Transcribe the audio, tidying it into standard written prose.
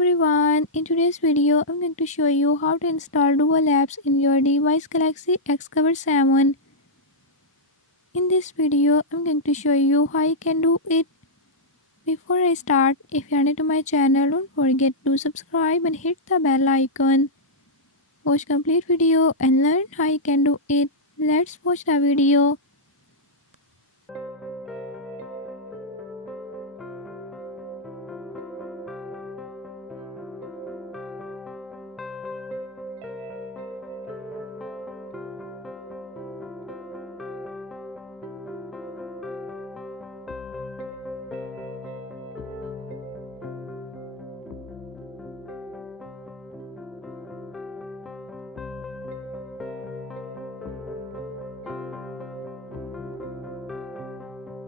everyone, in today's video I'm going to show you how to install Dual apps in your device Galaxy Xcover 7. In this video I'm going to show you how you can do it. Before I start, if you are new to my channel, don't forget to subscribe and hit the bell icon. Watch complete video and learn how you can do it. Let's watch the video.